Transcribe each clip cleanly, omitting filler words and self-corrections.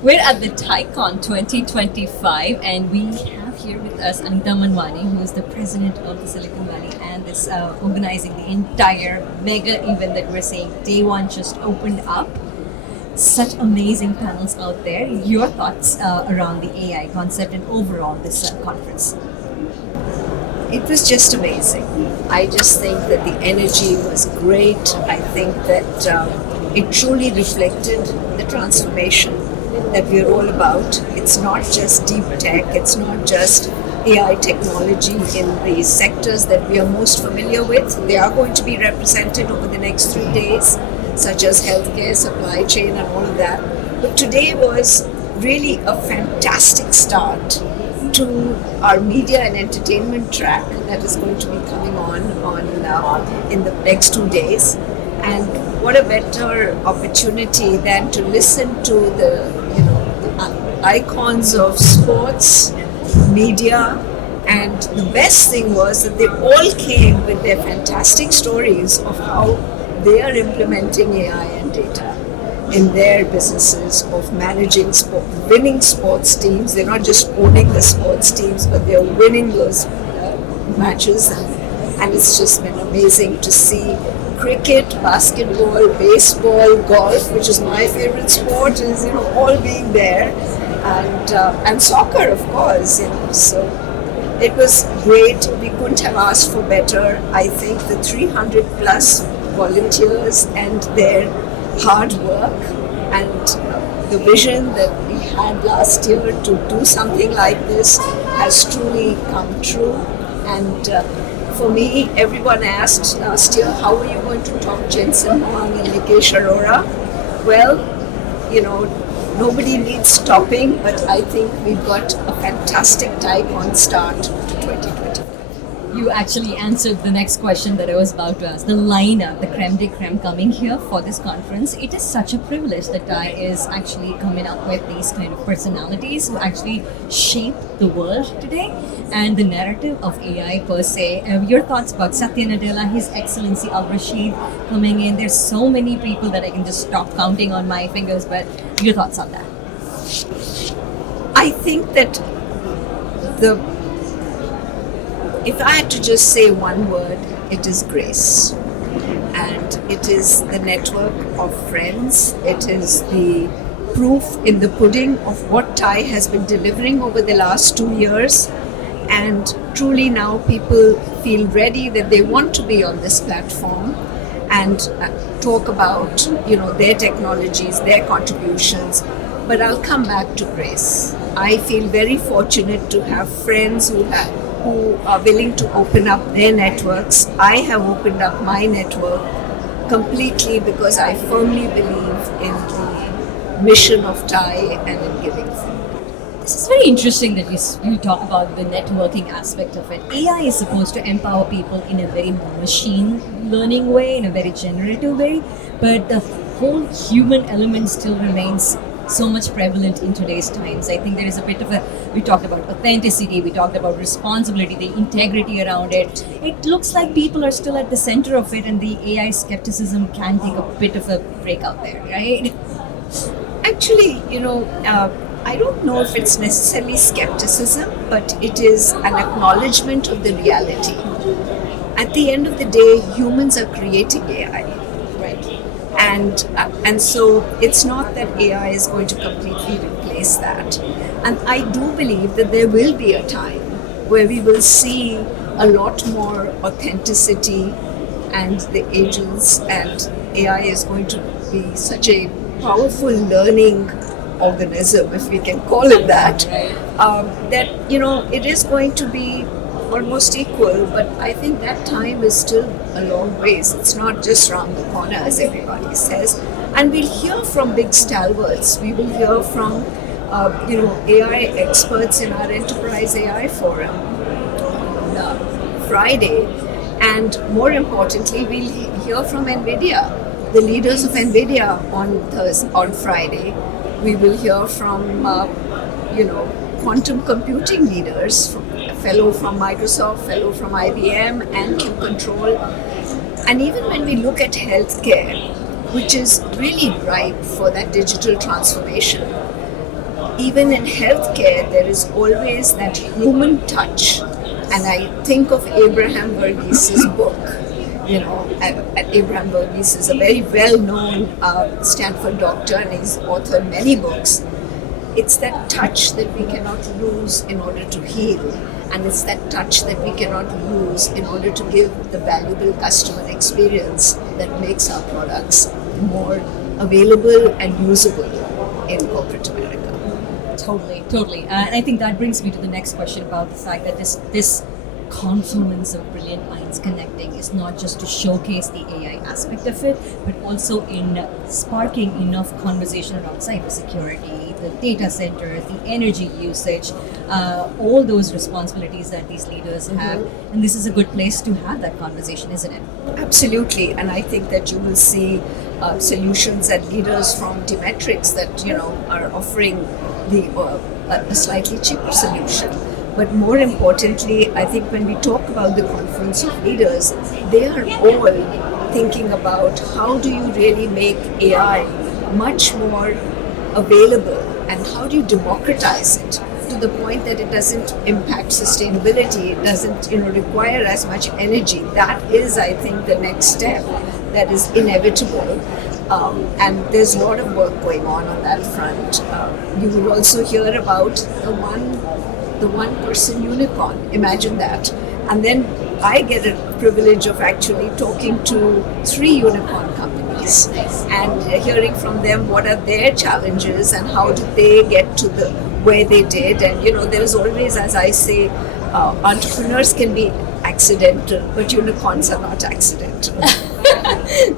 We're at the TiCon 2025, and we have here with us Anita Manwani, who is the president of the Silicon Valley and is organizing the entire mega event that we're saying day one just opened up. Such amazing panels out there. Your thoughts around the AI concept and overall this conference? It was just amazing. I just think that the energy was great. I think that it truly reflected the transformation that we're all about. It's not just deep tech, it's not just AI technology in the sectors that we are most familiar with. They are going to be represented over the next 3 days, such as healthcare, supply chain, and all of that. But today was really a fantastic start to our media and entertainment track that is going to be coming on in the next 2 days. And what a better opportunity than to listen to the icons of sports, media, and the best thing was that they all came with their fantastic stories of how they are implementing AI and data in their businesses of managing winning sports teams. They're not just owning the sports teams, but they're winning those matches. And it's just been amazing to see cricket, basketball, baseball, golf, which is my favorite sport, is all being there, and soccer, of course. So it was great. We couldn't have asked for better. I think the 300 plus volunteers and their hard work and the vision that we had last year to do something like this has truly come true. And for me, everyone asked last year, how are you going to top Jensen Huang and Nikesh Arora? Well, nobody needs topping, but I think we've got a fantastic TiCon start to 2020. You actually answered the next question that I was about to ask. The lineup, the creme de creme coming here for this conference. It is such a privilege that TI is actually coming up with these kind of personalities who actually shape the world today and the narrative of AI per se. Your thoughts about Satya Nadella, His Excellency Al Rashid coming in. There's so many people that I can just stop counting on my fingers, but your thoughts on that? I think that if I had to just say one word, it is grace. And it is the network of friends. It is the proof in the pudding of what TI has been delivering over the last 2 years. And truly now people feel ready that they want to be on this platform and talk about their technologies, their contributions. But I'll come back to grace. I feel very fortunate to have friends who are willing to open up their networks. I have opened up my network completely because I firmly believe in the mission of TI and in giving. This is very interesting that you talk about the networking aspect of it. AI is supposed to empower people in a very machine learning way, in a very generative way, but the whole human element still remains so much prevalent in today's times. I think there is a bit of we talked about authenticity, we talked about responsibility, the integrity around it. It looks like people are still at the center of it, and the AI skepticism can take a bit of a break out there, right? Actually, I don't know if it's necessarily skepticism, but it is an acknowledgement of the reality. At the end of the day, humans are creating AI, right? And so it's not that AI is going to completely replace that. And I do believe that there will be a time where we will see a lot more authenticity, and the agents and AI is going to be such a powerful learning organism, if we can call it that, that it is going to be almost equal. But I think that time is still a long ways. It's not just around the corner, as everybody says. And we'll hear from big stalwarts. We will hear from AI experts in our Enterprise AI Forum on Friday. And more importantly, we'll hear from NVIDIA, the leaders of NVIDIA on Friday. We will hear from, quantum computing leaders, a fellow from Microsoft, fellow from IBM, and Q Control. And even when we look at healthcare, which is really ripe for that digital transformation, even in healthcare, there is always that human touch. And I think of Abraham Verghese' book. You know, Abraham Verghese is a very well-known Stanford doctor, and he's authored many books. It's that touch that we cannot lose in order to heal, and it's that touch that we cannot lose in order to give the valuable customer experience that makes our products more available and usable in corporate America. Totally. And I think that brings me to the next question about the fact that this confluence of brilliant minds connecting is not just to showcase the AI aspect of it, but also in sparking enough conversation around cybersecurity, the data centers, the energy usage, all those responsibilities that these leaders have. And this is a good place to have that conversation, isn't it? Absolutely, and I think that you will see solutions and leaders from Demetrix that are offering a slightly cheaper solution. But more importantly, I think when we talk about the conference of leaders, they are all thinking about how do you really make AI much more available, and how do you democratize it to the point that it doesn't impact sustainability, it doesn't require as much energy. That is, I think, the next step that is inevitable. And there's a lot of work going on that front. You will also hear about the one person unicorn. Imagine that. And then I get a privilege of actually talking to 3 unicorn companies and hearing from them what are their challenges and how did they get to where they did. And there is always, as I say, entrepreneurs can be accidental, but unicorns are not accidental.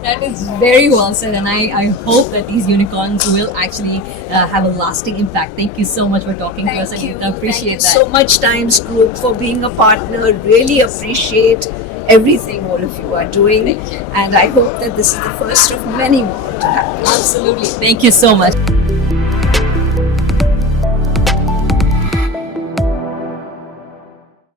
That is very well said, and I hope that these unicorns will actually have a lasting impact. Thank you so much for talking to us, and I appreciate that. Thank you so much, Times Group, for being a partner. Really appreciate everything all of you are doing, and I hope that this is the first of many more to happen. Absolutely. Thank you so much.